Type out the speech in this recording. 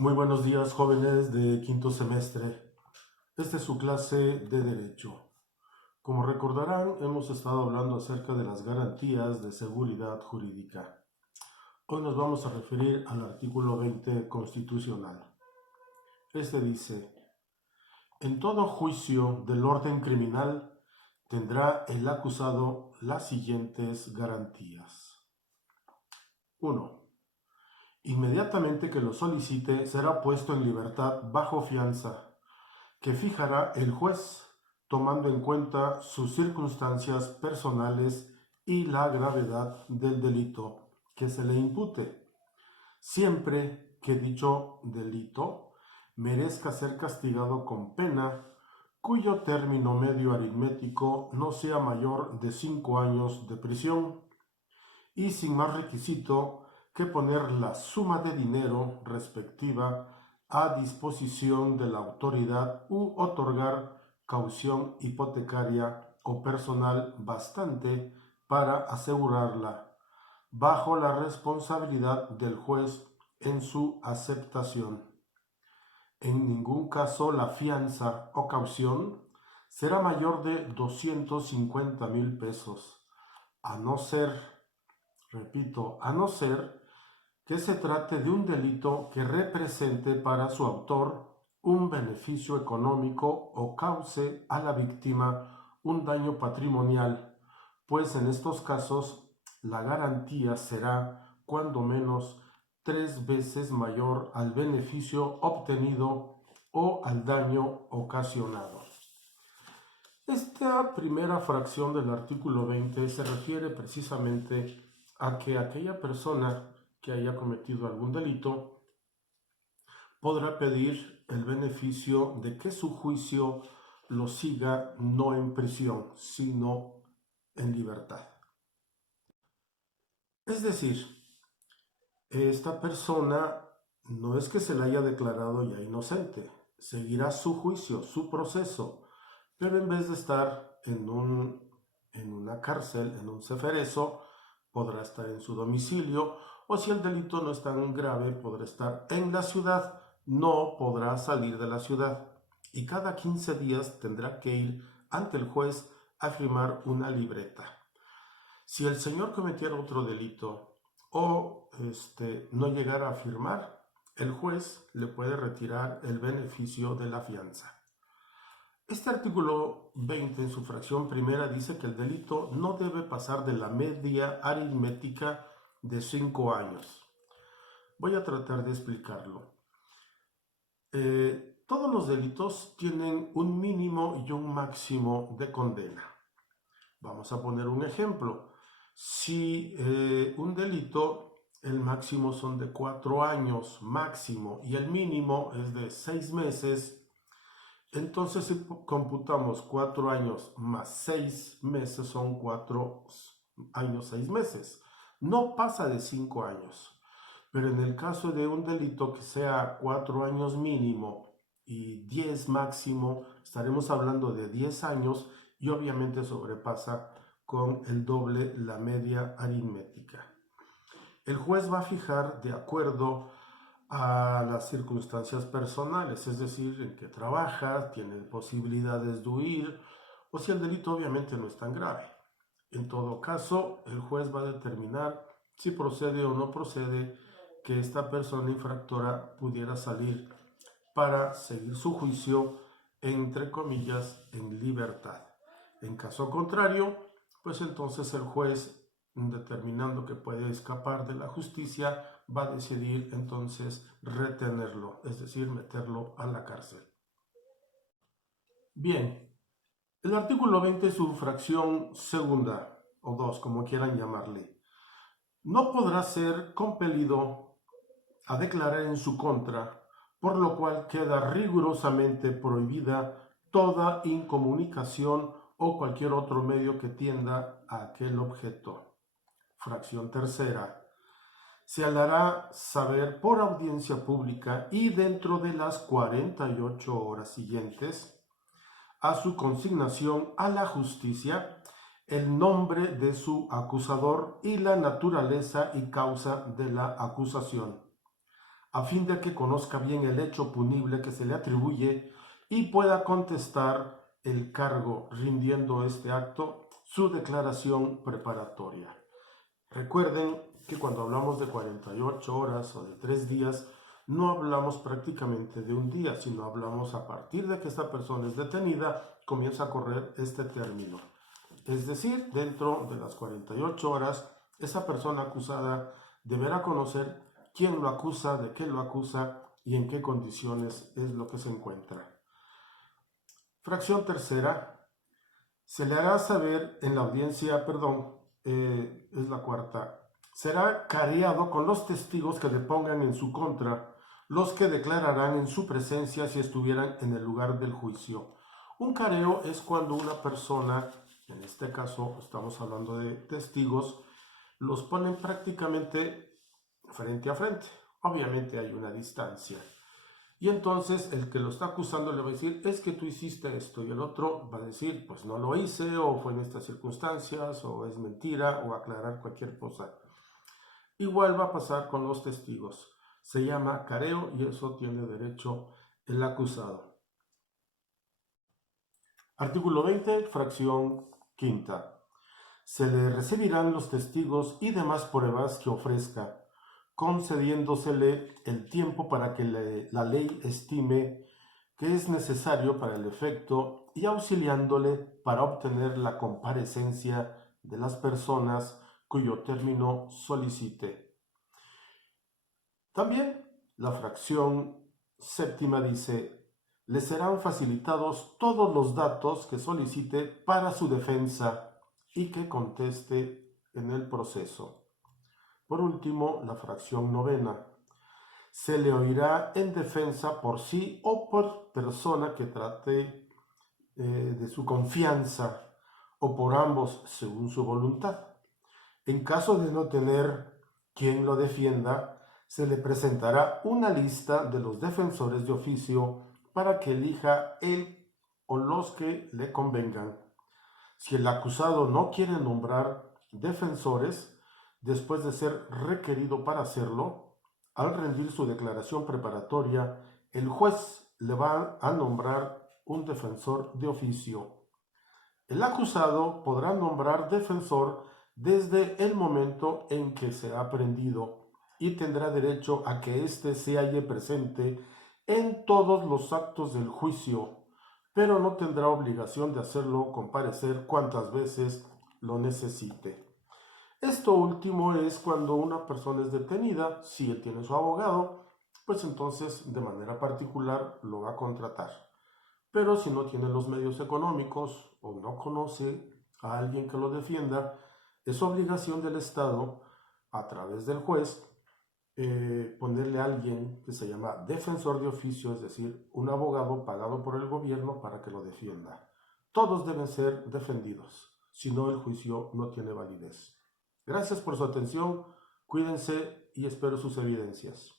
Muy buenos días, jóvenes de quinto semestre. Esta es su clase de Derecho. Como recordarán, hemos estado hablando acerca de las garantías de seguridad jurídica. Hoy nos vamos a referir al artículo 20 constitucional. Este dice: en todo juicio del orden criminal tendrá el acusado las siguientes garantías. 1. Inmediatamente que lo solicite, será puesto en libertad bajo fianza, que fijará el juez, tomando en cuenta sus circunstancias personales y la gravedad del delito que se le impute, siempre que dicho delito merezca ser castigado con pena cuyo término medio aritmético no sea mayor de 5 años de prisión, y sin más requisito que poner la suma de dinero respectiva a disposición de la autoridad u otorgar caución hipotecaria o personal bastante para asegurarla, bajo la responsabilidad del juez en su aceptación. En ningún caso la fianza o caución será mayor de 250,000 pesos, a no ser, repito, a no ser que se trate de un delito que represente para su autor un beneficio económico o cause a la víctima un daño patrimonial, pues en estos casos la garantía será cuando menos 3 veces mayor al beneficio obtenido o al daño ocasionado. Esta primera fracción del artículo 20 se refiere precisamente a que aquella persona que haya cometido algún delito podrá pedir el beneficio de que su juicio lo siga no en prisión, sino en libertad. Es decir, esta persona no es que se le haya declarado ya inocente, seguirá su juicio, su proceso, pero en vez de estar en una cárcel, en un ceferezo, podrá estar en su domicilio, o si el delito no es tan grave, podrá estar en la ciudad, no podrá salir de la ciudad, y cada 15 días tendrá que ir ante el juez a firmar una libreta. Si el señor cometiera otro delito o no llegara a firmar, el juez le puede retirar el beneficio de la fianza. Este artículo 20 en su fracción primera dice que el delito no debe pasar de la media aritmética de 5 años. Voy a tratar de explicarlo. Todos los delitos tienen un mínimo y un máximo de condena. Vamos a poner un ejemplo. Si un delito, el máximo son de 4 años máximo y el mínimo es de 6 meses, entonces si computamos 4 años más 6 meses son 4 años 6 meses. No pasa de 5 años. Pero en el caso de un delito que sea 4 años mínimo y 10 máximo, estaremos hablando de 10 años y obviamente sobrepasa con el doble la media aritmética. El juez va a fijar de acuerdo a las circunstancias personales, es decir, en que trabaja, tiene posibilidades de huir, o si el delito obviamente no es tan grave. En todo caso, el juez va a determinar si procede o no procede que esta persona infractora pudiera salir para seguir su juicio, entre comillas, en libertad. En caso contrario, pues entonces el juez, determinando que puede escapar de la justicia, va a decidir entonces retenerlo, es decir, meterlo a la cárcel. Bien, el artículo 20, su fracción segunda, o 2, como quieran llamarle, no podrá ser compelido a declarar en su contra, por lo cual queda rigurosamente prohibida toda incomunicación o cualquier otro medio que tienda a aquel objeto. Fracción tercera. Se hará saber por audiencia pública y dentro de las 48 horas siguientes a su consignación a la justicia el nombre de su acusador y la naturaleza y causa de la acusación, a fin de que conozca bien el hecho punible que se le atribuye y pueda contestar el cargo rindiendo este acto su declaración preparatoria. Recuerden que cuando hablamos de 48 horas o de 3 días, no hablamos prácticamente de un día, sino hablamos a partir de que esta persona es detenida, comienza a correr este término. Es decir, dentro de las 48 horas, esa persona acusada deberá conocer quién lo acusa, de qué lo acusa y en qué condiciones es lo que se encuentra. Fracción tercera, se le hará saber en la audiencia, es la cuarta, será careado con los testigos que depongan en su contra, los que declararán en su presencia si estuvieran en el lugar del juicio. Un careo es cuando una persona, en este caso estamos hablando de testigos, los ponen prácticamente frente a frente. Obviamente hay una distancia. Y entonces el que lo está acusando le va a decir, es que tú hiciste esto. Y el otro va a decir, pues no lo hice, o fue en estas circunstancias, o es mentira, o aclarar cualquier cosa. Igual va a pasar con los testigos. Se llama careo y eso tiene derecho el acusado. Artículo 20, fracción quinta. Se le recibirán los testigos y demás pruebas que ofrezca, concediéndosele el tiempo para que la ley estime que es necesario para el efecto y auxiliándole para obtener la comparecencia de las personas cuyo término solicite. También la fracción séptima dice, le serán facilitados todos los datos que solicite para su defensa y que conteste en el proceso. Por último, la fracción novena. Se le oirá en defensa por sí o por persona que trate de su confianza o por ambos según su voluntad. En caso de no tener quien lo defienda, se le presentará una lista de los defensores de oficio para que elija él o los que le convengan. Si el acusado no quiere nombrar defensores, después de ser requerido para hacerlo, al rendir su declaración preparatoria, el juez le va a nombrar un defensor de oficio. El acusado podrá nombrar defensor desde el momento en que se ha prendido y tendrá derecho a que éste se halle presente en todos los actos del juicio, pero no tendrá obligación de hacerlo comparecer cuantas veces lo necesite. Esto último es cuando una persona es detenida, si él tiene su abogado, pues entonces de manera particular lo va a contratar. Pero si no tiene los medios económicos o no conoce a alguien que lo defienda, es obligación del Estado, a través del juez, ponerle a alguien que se llama defensor de oficio, es decir, un abogado pagado por el gobierno para que lo defienda. Todos deben ser defendidos, si no el juicio no tiene validez. Gracias por su atención, cuídense y espero sus evidencias.